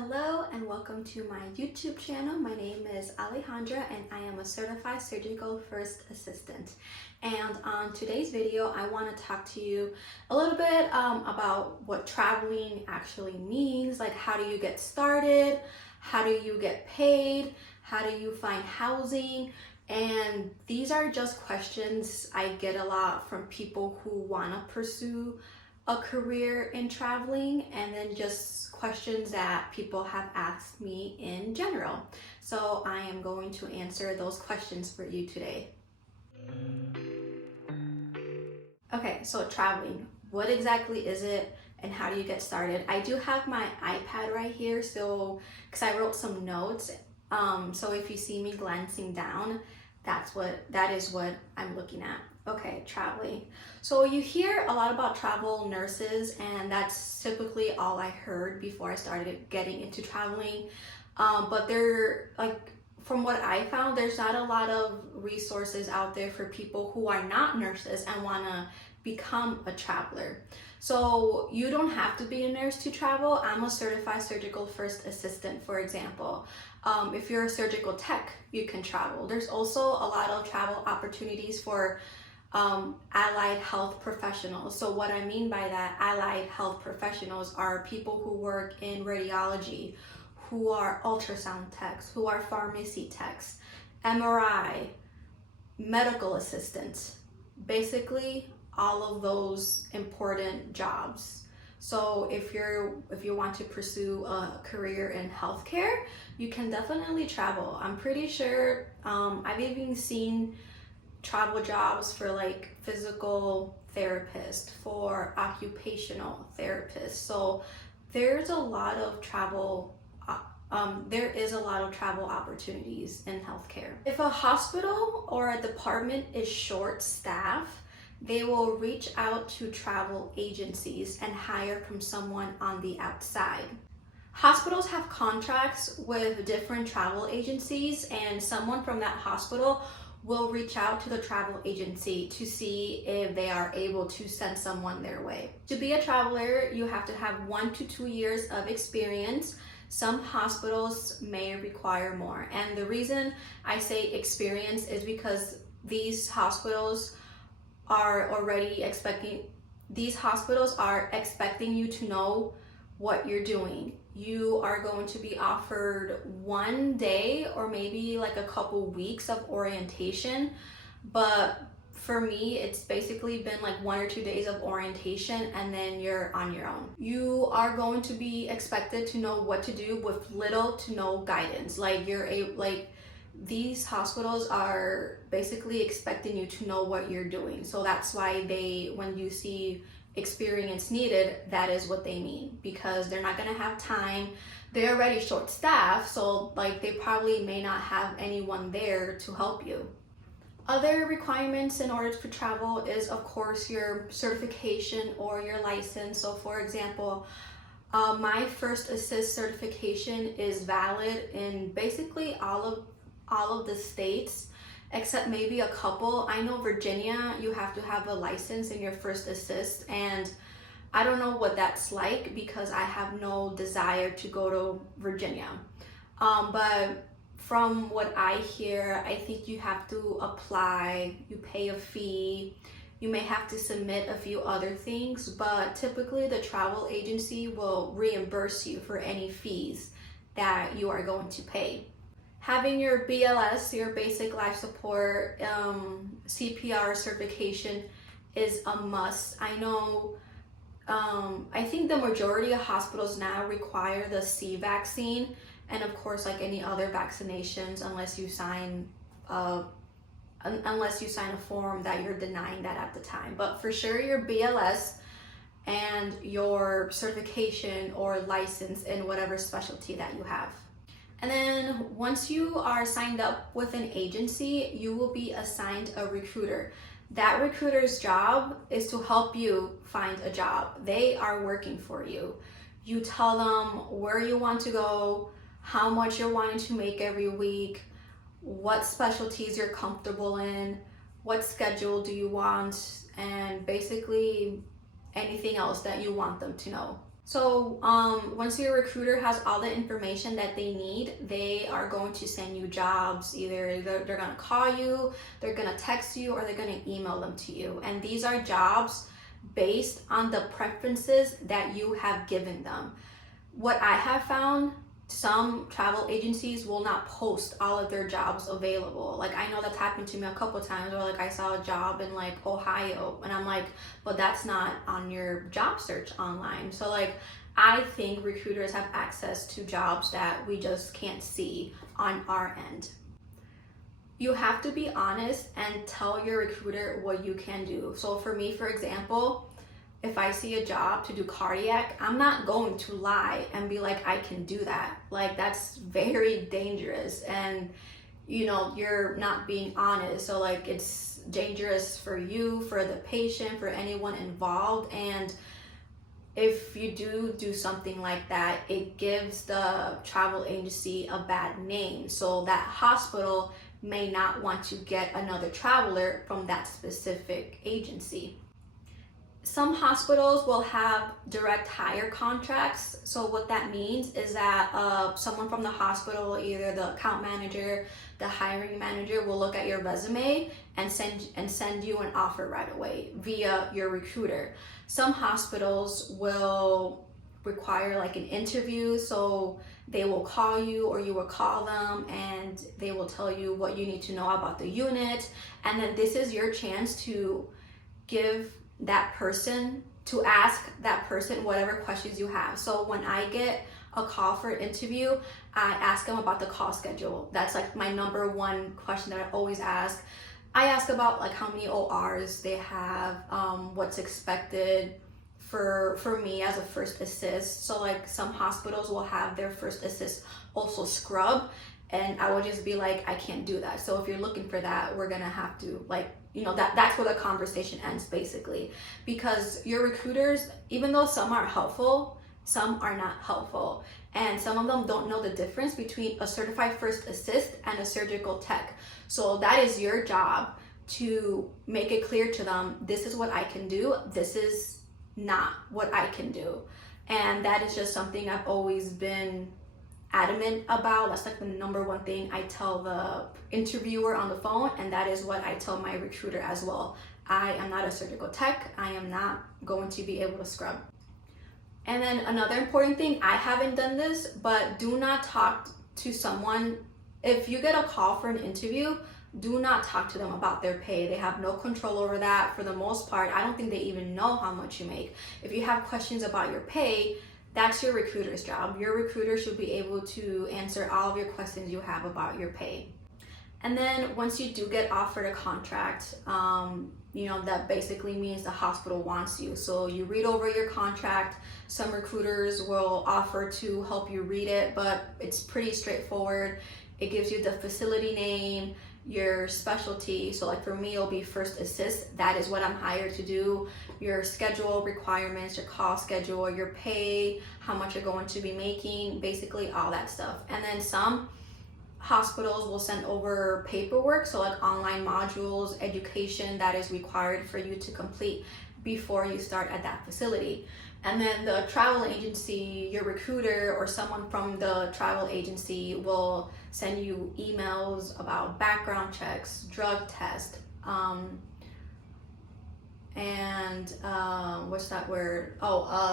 Hello and welcome to my YouTube channel. My name is Alejandra and I am a certified surgical first assistant. And on today's video, I want to talk to you a little bit about what traveling actually means. Like, how do you get started? How do you get paid? How do you find housing? And these are just questions I get a lot from people who want to pursue a career in traveling, and then just questions that people have asked me in general. So I am going to answer those questions for you today. Okay, so traveling, what exactly is it and how do you get started? I do have my iPad right here, so because I wrote some notes, so if you see me glancing down, that is what I'm looking at. Okay, traveling. So you hear a lot about travel nurses, and that's typically all I heard before I started getting into traveling. But from what I found, there's not a lot of resources out there for people who are not nurses and want to become a traveler. So you don't have to be a nurse to travel. I'm a certified surgical first assistant, for example. If you're a surgical tech, you can travel. There's also a lot of travel opportunities for allied health professionals. So what I mean by that, allied health professionals are people who work in radiology, who are ultrasound techs, who are pharmacy techs, MRI, medical assistants, basically all of those important jobs. So if you want to pursue a career in healthcare, you can definitely travel. I'm pretty sure I've even seen travel jobs for like physical therapist, for occupational therapists. So there's a lot of travel there is a lot of travel opportunities in healthcare. If a hospital or a department is short staff, they will reach out to travel agencies and hire from someone on the outside. Hospitals have contracts with different travel agencies, and someone from that hospital will reach out to the travel agency to see if they are able to send someone their way. To be a traveler, you have to have 1 to 2 years of experience. Some hospitals may require more. And the reason I say experience is because these hospitals are expecting you to know what you're doing. You are going to be offered 1 day or maybe like a couple weeks of orientation, but for me, it's basically been like 1 or 2 days of orientation, and then you're on your own. You are going to be expected to know what to do with little to no guidance. These hospitals are basically expecting you to know what you're doing. So that's why when you see experience needed, that is what they mean, because they're not going to have time. They're already short staffed, so they probably may not have anyone there to help you. Other requirements in order to travel is, of course, your certification or your license. So for example, my first assist certification is valid in basically all of the states, except maybe a couple. I know Virginia, you have to have a license in your first assist, and I don't know what that's like because I have no desire to go to Virginia. But from what I hear, I think you have to apply, you pay a fee, you may have to submit a few other things, but typically the travel agency will reimburse you for any fees that you are going to pay. Having your BLS, your basic life support, CPR certification is a must. I know, I think the majority of hospitals now require the C vaccine, and of course, like any other vaccinations, unless you sign a form that you're denying that at the time. But for sure, your BLS and your certification or license in whatever specialty that you have. And then once you are signed up with an agency, you will be assigned a recruiter. That recruiter's job is to help you find a job. They are working for you. You tell them where you want to go, how much you're wanting to make every week, what specialties you're comfortable in, what schedule do you want, and basically anything else that you want them to know. So once your recruiter has all the information that they need, they are going to send you jobs. Either they're going to call you, they're going to text you, or they're going to email them to you. And these are jobs based on the preferences that you have given them. What I have found, some travel agencies will not post all of their jobs available. Like, I know that's happened to me a couple times, or like I saw a job in like Ohio and I'm like, but that's not on your job search online. So like, I think recruiters have access to jobs that we just can't see on our end. You have to be honest and tell your recruiter what you can do. So for me, for example, if I see a job to do cardiac, I'm not going to lie and be like, I can do that. Like, that's very dangerous. And, you know, you're not being honest. So like, it's dangerous for you, for the patient, for anyone involved. And if you do something like that, it gives the travel agency a bad name. So that hospital may not want to get another traveler from that specific agency. Some hospitals will have direct hire contracts. So what that means is that someone from the hospital, either the account manager, the hiring manager, will look at your resume and send you an offer right away via your recruiter. Some hospitals will require like an interview, so they will call you or you will call them and they will tell you what you need to know about the unit. And then this is your chance to ask that person whatever questions you have. So when I get a call for an interview, I ask them about the call schedule. That's like my number one question that I always ask. I ask about like how many ORs they have, what's expected for me as a first assist. So like some hospitals will have their first assist also scrub, and I will just be like, I can't do that. So if you're looking for that, we're gonna have to like, you know, that's where the conversation ends basically. Because your recruiters, even though some are helpful, some are not helpful. And some of them don't know the difference between a certified first assist and a surgical tech. So that is your job to make it clear to them, this is what I can do, this is not what I can do. And that is just something I've always been adamant about. That's like the number one thing I tell the interviewer on the phone, and that is what I tell my recruiter as well. I am not a surgical tech. I am not going to be able to scrub. And then another important thing, I haven't done this, but do not talk to someone. If you get a call for an interview, do not talk to them about their pay. They have no control over that for the most part. I don't think they even know how much you make. If you have questions about your pay, that's your recruiter's job. Your recruiter should be able to answer all of your questions you have about your pay. And then once you do get offered a contract, you know, that basically means the hospital wants you. So you read over your contract. Some recruiters will offer to help you read it, but it's pretty straightforward. It gives you the facility name, your specialty. So like for me, it'll be first assist. That is what I'm hired to do. Your schedule requirements, your call schedule, your pay, how much you're going to be making, basically all that stuff. And then some hospitals will send over paperwork, so like online modules, education that is required for you to complete before you start at that facility. And then the travel agency, your recruiter or someone from the travel agency will send you emails about background checks, drug test, and what's that word?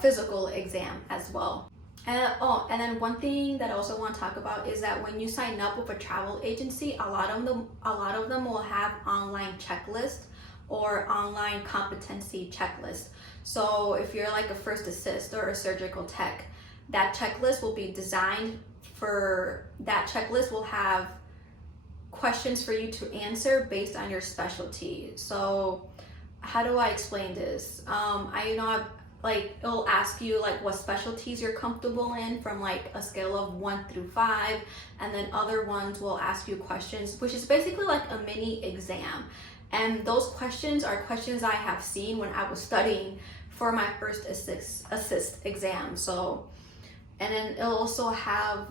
Physical exam as well. And then one thing that I also want to talk about is that when you sign up with a travel agency, a lot of them will have online checklist or online competency checklist. So if you're like a first assist or a surgical tech, that checklist will be designed for, that checklist will have questions for you to answer based on your specialty. So how do I explain this? It'll ask you like what specialties you're comfortable in from like a scale of 1 through 5, and then other ones will ask you questions, which is basically like a mini exam. And those questions are questions I have seen when I was studying for my first assist exam. So, and then it'll also have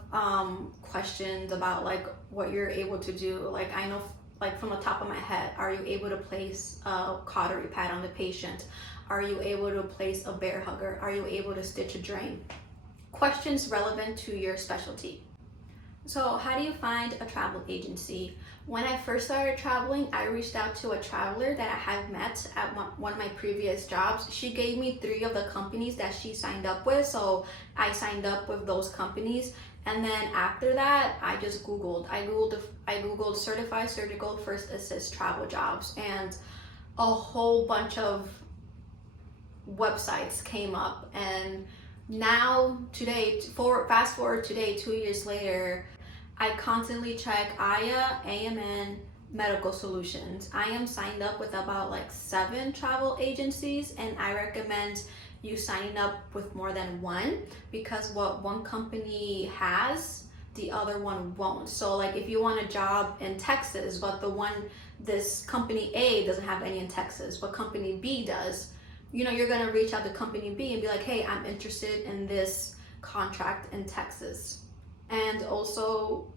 questions about like what you're able to do. Like I know, like from the top of my head, are you able to place a cautery pad on the patient? Are you able to place a bear hugger? Are you able to stitch a drain? Questions relevant to your specialty. So how do you find a travel agency? When I first started traveling, I reached out to a traveler that I have met at one of my previous jobs. She gave me 3 of the companies that she signed up with, so I signed up with those companies. And then after that, I just Googled. I Googled certified surgical first assist travel jobs, and a whole bunch of websites came up. And now today, fast forward today, 2 years later, I constantly check AYA, AMN, Medical Solutions. I am signed up with about like 7 travel agencies, and I recommend you signing up with more than one, because what one company has, the other one won't. So like if you want a job in Texas, but this company A doesn't have any in Texas, but company B does, you're gonna reach out to company B and be like, hey, I'm interested in this contract in Texas. And also,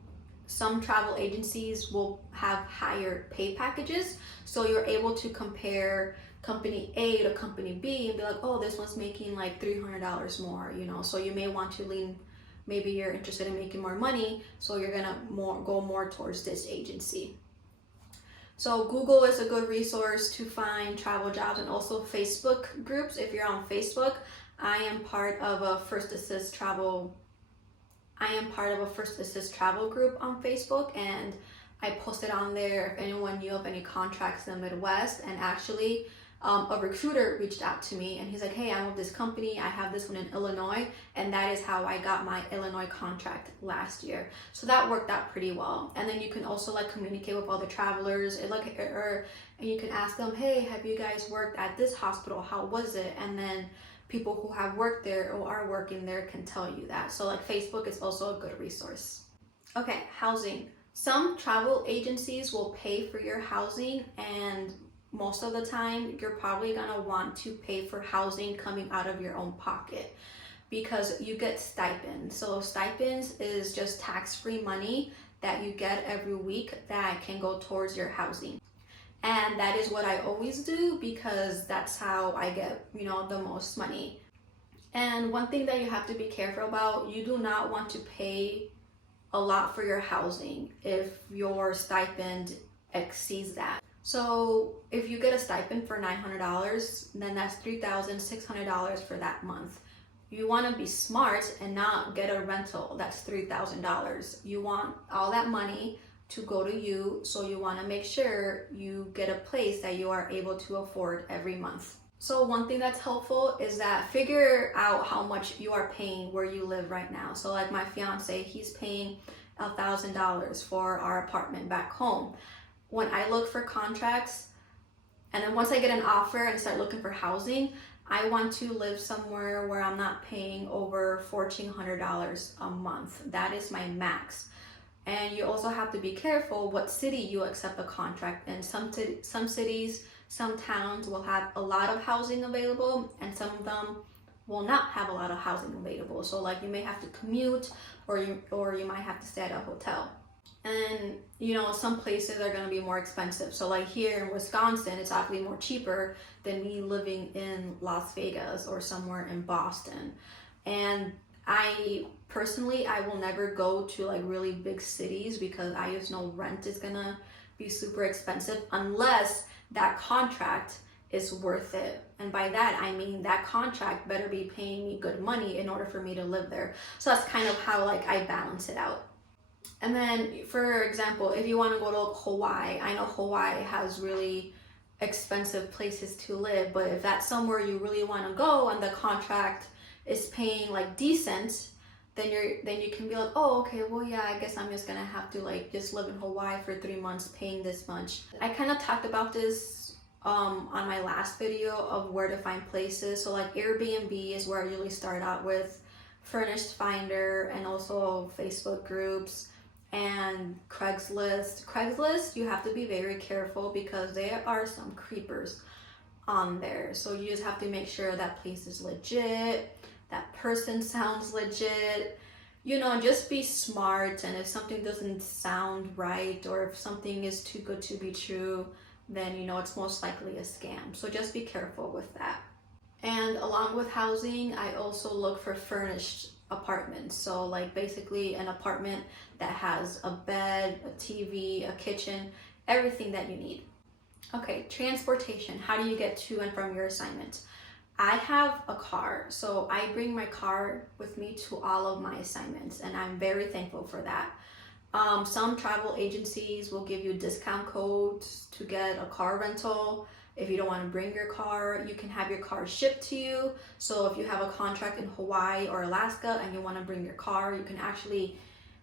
some travel agencies will have higher pay packages, so you're able to compare company A to company B and be like, oh, this one's making like $300 more, so you may want to lean, maybe you're interested in making more money, so you're gonna go more towards this agency. So Google is a good resource to find travel jobs, and also Facebook groups. If you're on Facebook, I am part of a First Assist travel group on Facebook, and I posted on there if anyone knew of any contracts in the Midwest. And actually, a recruiter reached out to me and he's like, hey, I'm with this company, I have this one in Illinois, and that is how I got my Illinois contract last year. So that worked out pretty well. And then you can also like communicate with other travelers, and you can ask them, hey, have you guys worked at this hospital? How was it? And then people who have worked there or are working there can tell you that. So like Facebook is also a good resource. Okay, housing. Some travel agencies will pay for your housing, and most of the time you're probably gonna want to pay for housing coming out of your own pocket, because you get stipends. So stipends is just tax-free money that you get every week that can go towards your housing. And that is what I always do, because that's how I get, the most money. And one thing that you have to be careful about, you do not want to pay a lot for your housing if your stipend exceeds that. So if you get a stipend for $900, then that's $3,600 for that month. You want to be smart and not get a rental that's $3,000. You want all that money to go to you, so you want to make sure you get a place that you are able to afford every month. So one thing that's helpful is that figure out how much you are paying where you live right now. So like my fiance, he's paying $1,000 for our apartment back home. When I look for contracts, and then once I get an offer and start looking for housing, I want to live somewhere where I'm not paying over $1,400 a month. That is my max. And you also have to be careful what city you accept a contract in. Some cities, some towns will have a lot of housing available, and some of them will not have a lot of housing available. So like you may have to commute, or you might have to stay at a hotel. And some places are going to be more expensive. So like here in Wisconsin, it's actually more cheaper than me living in Las Vegas or somewhere in Boston. And I will never go to like really big cities, because I just know rent is gonna be super expensive unless that contract is worth it. And by that, I mean that contract better be paying me good money in order for me to live there. So that's kind of how like I balance it out. And then, for example, if you want to go to Hawaii, I know Hawaii has really expensive places to live, but if that's somewhere you really want to go and the contract is paying like decent, then you can be like, oh, okay, well, yeah, I guess I'm just gonna have to like just live in Hawaii for 3 months paying this much. I kind of talked about this on my last video of where to find places. So like Airbnb is where I usually start out with, Furnished Finder, and also Facebook groups, and Craigslist, you have to be very careful because there are some creepers on there. So you just have to make sure that place is legit, that person sounds legit, just be smart. And if something doesn't sound right, or if something is too good to be true, then it's most likely a scam. So just be careful with that. And along with housing, I also look for furnished apartments. So like basically an apartment that has a bed, a TV, a kitchen, everything that you need. Okay, transportation. How do you get to and from your assignment? I have a car, so I bring my car with me to all of my assignments, and I'm very thankful for that. Some travel agencies will give you discount codes to get a car rental. If you don't want to bring your car, you can have your car shipped to you. So if you have a contract in Hawaii or Alaska and you want to bring your car, you can actually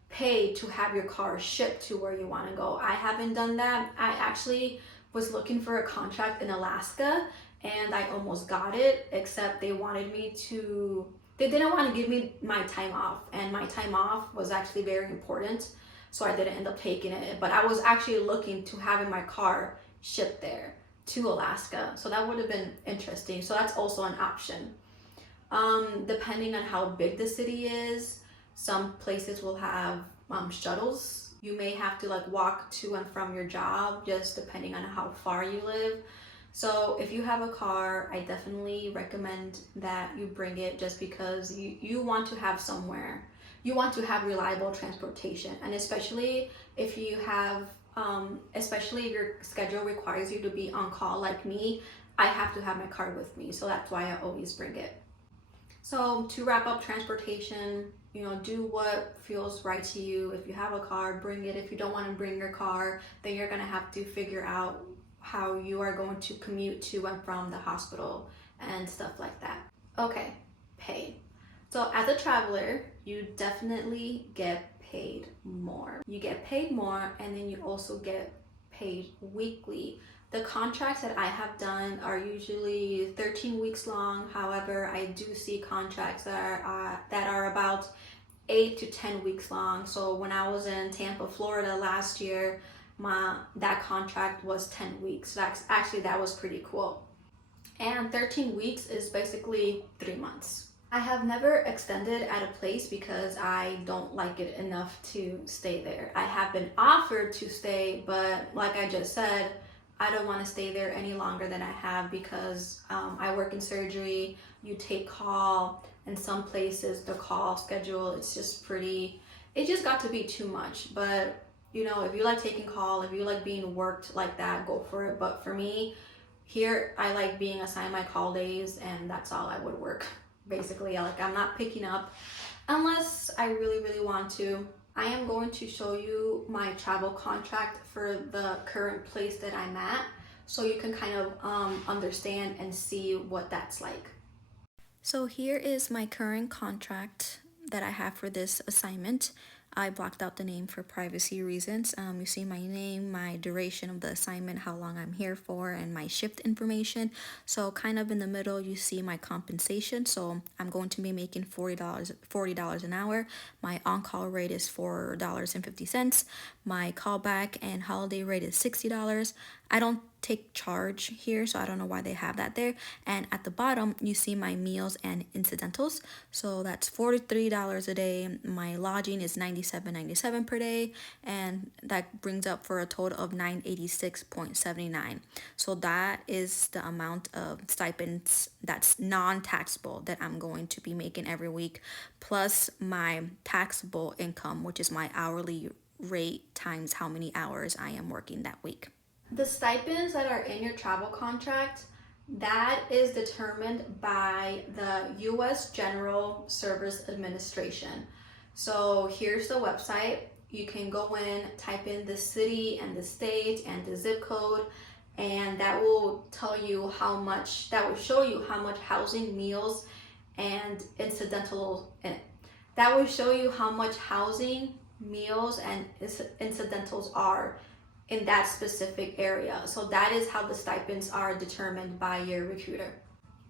pay to have your car shipped to where you want to go. I haven't done that. I actually was looking for a contract in Alaska and I almost got it, except they didn't want to give me my time off, and my time off was actually very important, so I didn't end up taking it. But I was actually looking to having my car shipped there to Alaska, so that would have been interesting. So that's also an option. Depending on how big the city is, some places will have shuttles. You may have to like walk to and from your job, just depending on how far you live. So if you have a car, I definitely recommend that you bring it, just because you want to have somewhere. You want to have reliable transportation, and especially if you have, especially if your schedule requires you to be on call like me, I have to have my car with me. So that's why I always bring it. So to wrap up transportation, do what feels right to you. If you have a car, bring it. If you don't want to bring your car, then you're gonna have to figure out how you are going to commute to and from the hospital and stuff like that. Okay, pay. So as a traveler, you definitely get paid more. You get paid more, and then you also get paid weekly. The contracts that I have done are usually 13 weeks long. However, I do see contracts that are about 8 to 10 weeks long. So when I was in Tampa, Florida last year, that contract was 10 weeks. That was pretty cool. And 13 weeks is basically 3 months. I have never extended at a place because I don't like it enough to stay there. I have been offered to stay, but like I just said, I don't want to stay there any longer than I have, because I work in surgery, you take call, and some places the call schedule, it just got to be too much. But if you like taking call, if you like being worked like that, go for it. But for me, here, I like being assigned my call days, and that's all I would work. Basically, I'm not picking up unless I really, really want to. I am going to show you my travel contract for the current place that I'm at, so you can kind of understand and see what that's like. So here is my current contract that I have for this assignment. I blocked out the name for privacy reasons. You see my name, my duration of the assignment, how long I'm here for, and my shift information. So kind of in the middle, you see my compensation. So I'm going to be making $40 an hour. My on-call rate is $4.50. My callback and holiday rate is $60. I don't take charge here, so I don't know why they have that there. And at the bottom, you see my meals and incidentals. So that's $43 a day. My lodging is $97.97 per day, and that brings up for a total of $986.79. So that is the amount of stipends that's non-taxable that I'm going to be making every week, plus my taxable income, which is my hourly rate times how many hours I am working that week. The stipends that are in your travel contract, that is determined by the U.S. General Service Administration. So here's the website. You can go in, type in the city and the state and the zip code, and that will tell you that will show you how much housing, meals, and incidentals, that will show you how much housing, meals, and incidentals are in that specific area. So that is how the stipends are determined by your recruiter.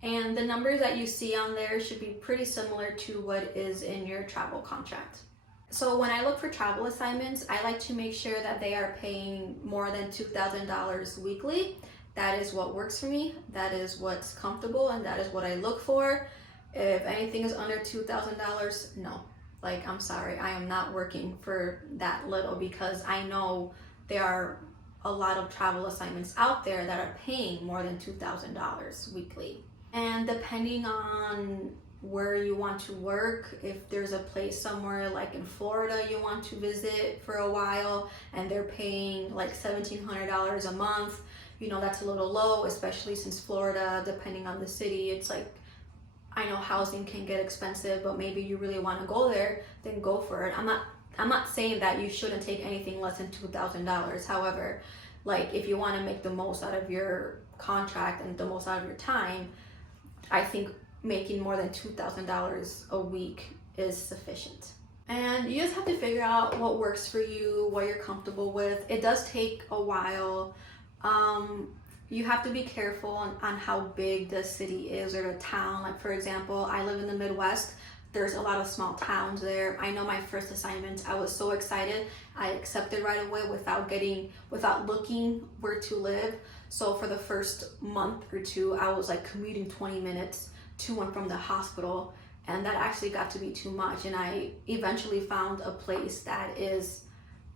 And the numbers that you see on there should be pretty similar to what is in your travel contract. So when I look for travel assignments, I like to make sure that they are paying more than $2,000 weekly. That is what works for me. That is what's comfortable, and that is what I look for. If anything is under $2,000, no. I'm sorry, I am not working for that little, because I know there are a lot of travel assignments out there that are paying more than $2,000 weekly. And depending on where you want to work, if there's a place somewhere like in Florida you want to visit for a while and they're paying like $1,700 a month, you know, that's a little low, especially since Florida, depending on the city, it's like, I know housing can get expensive, but maybe you really want to go there, then go for it. I'm not saying that you shouldn't take anything less than $2,000. However, like if you want to make the most out of your contract and the most out of your time, I think making more than $2,000 a week is sufficient. And you just have to figure out what works for you, what you're comfortable with. It does take a while. You have to be careful on how big the city is or the town. Like for example, I live in the Midwest. There's a lot of small towns there. I know my first assignment, I was so excited. I accepted right away without looking where to live. So for the first month or two, I was like commuting 20 minutes to and from the hospital, and that actually got to be too much. And I eventually found a place that is,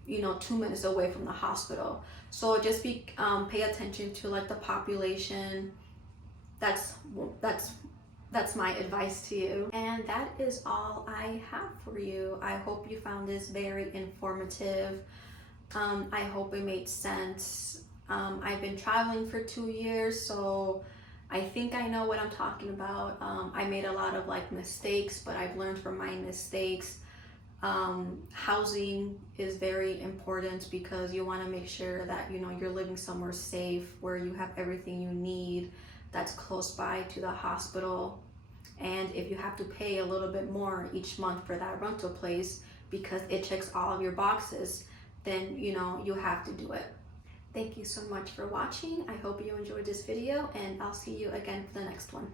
you know, 2 minutes away from the hospital. So just pay attention to like the population. That's my advice to you. And that is all I have for you. I hope you found this very informative. I hope it made sense. I've been traveling for 2 years, so I think I know what I'm talking about. I made a lot of like mistakes, but I've learned from my mistakes. Housing is very important because you want to make sure that, you know, you're living somewhere safe where you have everything you need, that's close by to the hospital. And if you have to pay a little bit more each month for that rental place because it checks all of your boxes, then, you know, you have to do it. Thank you so much for watching. I hope you enjoyed this video, and I'll see you again for the next one.